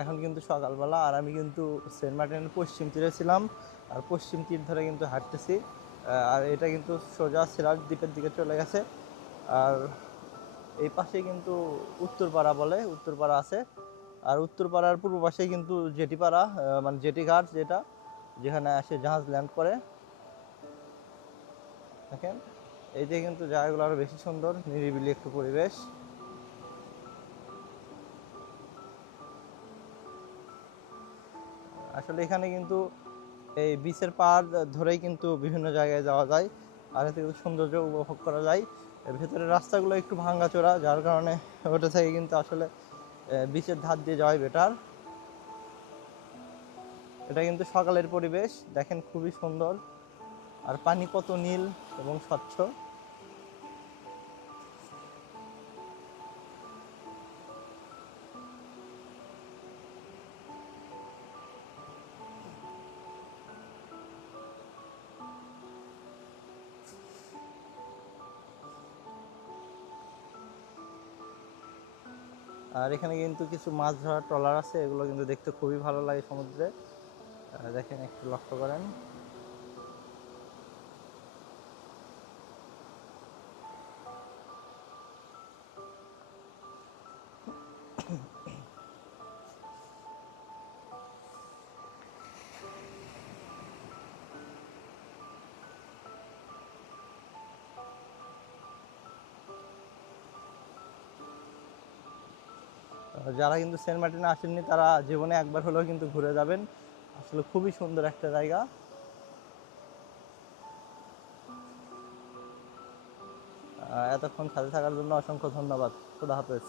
এখন কিন্তু সকালবেলা, আর আমি কিন্তু সেন্ট মার্টিনের পশ্চিম তীরে ছিলাম, আর পশ্চিম তীর ধরে কিন্তু হাঁটতেছি। আর এটা কিন্তু সোজা সিরাজ দ্বীপের দিকে চলে গেছে। আর এই পাশে কিন্তু উত্তরপাড়া বলে, উত্তরপাড়া আছে। আর উত্তরপাড়ার পূর্ব পাশে কিন্তু জেটিপাড়া, মানে জেটি ঘাট, যেটা যেখানে আসে জাহাজ ল্যান্ড করে। দেখেন এই যে কিন্তু জায়গাগুলো আরো বেশি সুন্দর, নিরিবিলি একটু পরিবেশ। আসলে এখানে কিন্তু এই বিচের পাড় ধরেই কিন্তু বিভিন্ন জায়গায় যাওয়া যায়, আর এতে কিন্তু সৌন্দর্য উপভোগ করা যায়। এর ভেতরের রাস্তাগুলো একটু ভাঙাচোরা, যার কারণে ওটা থেকে কিন্তু আসলে বিচের ধার দিয়ে যাওয়াই বেটার। এটা কিন্তু সকালের পরিবেশ, দেখেন খুবই সুন্দর, আর পানি কত নীল এবং স্বচ্ছ। আর এখানে কিন্তু কিছু মাছ ধরার ট্রলার আছে, এগুলো কিন্তু দেখতে খুবই ভালো লাগে সমুদ্রে। দেখেন একটু লক্ষ্য করেন। যারা কিন্তু সেন্ট মার্টিনে আসেননি তারা জীবনে একবার হলেও কিন্তু ঘুরে যাবেন, আসলে খুবই সুন্দর একটা জায়গা। এতক্ষণ সাথে থাকার জন্য অসংখ্য ধন্যবাদ। খোদা হাফেজ।